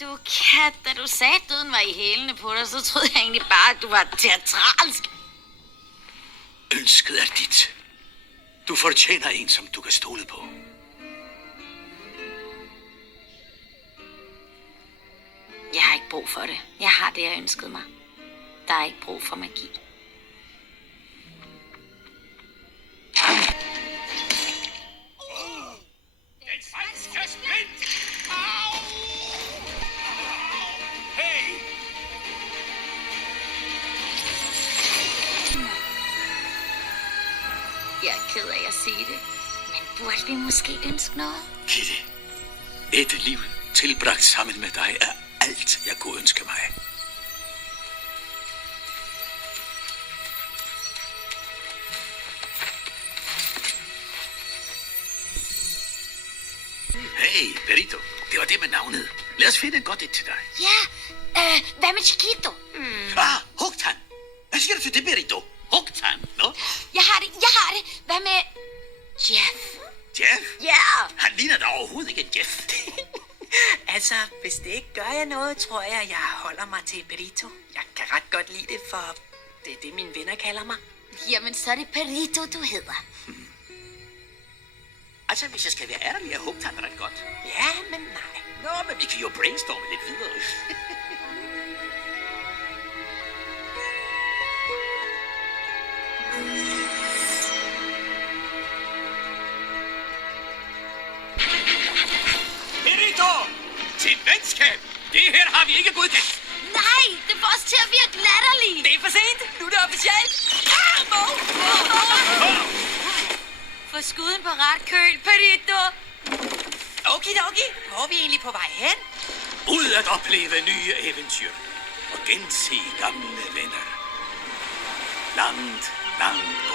Du kat, da du sagde, at døden var i hælene på dig, så troede jeg egentlig bare, at du var teatralsk. Ønsket er dit. Du fortjener en, som du kan stole på. Jeg har ikke brug for det. Jeg har det, jeg ønskede mig. Der er ikke brug for magi. Den franske splint! Au! Hey! Jeg er ked af at sige det. Men burde vi måske ønske noget? Kitty, et liv tilbragt sammen med dig er alt, jeg kunne ønske mig. Hey, Perito. Det var det med navnet. Lad os finde godt et til dig. Ja, hvad med Chiquito? Hugtan. Hvad siger du til det, Perito? Hugtan, no? Jeg har det. Hvad med Jeff? Jeff? Ja! Han ligner da overhovedet ikke en Jeff. Altså, hvis det ikke gør jeg noget, tror jeg holder mig til Perito. Jeg kan ret godt lide det, for det er det, mine venner kalder mig. Jamen, så er det Perito, du hedder. Altså, hvis jeg skal være ærlig, er Hugtan ret godt. Ja, men nej. Nå, men vi kan jo brainstorme lidt videre. Perito! Til venskab! Det her har vi ikke godkendt. Nej, det får os til at virke latterlige. Det er for sent. Nu er det officielt. Få skuden på ret køl, Perito. Okidoki, hvor er vi egentlig på vej hen? Ud at opleve nye eventyr og gense gamle venner. Langt, langt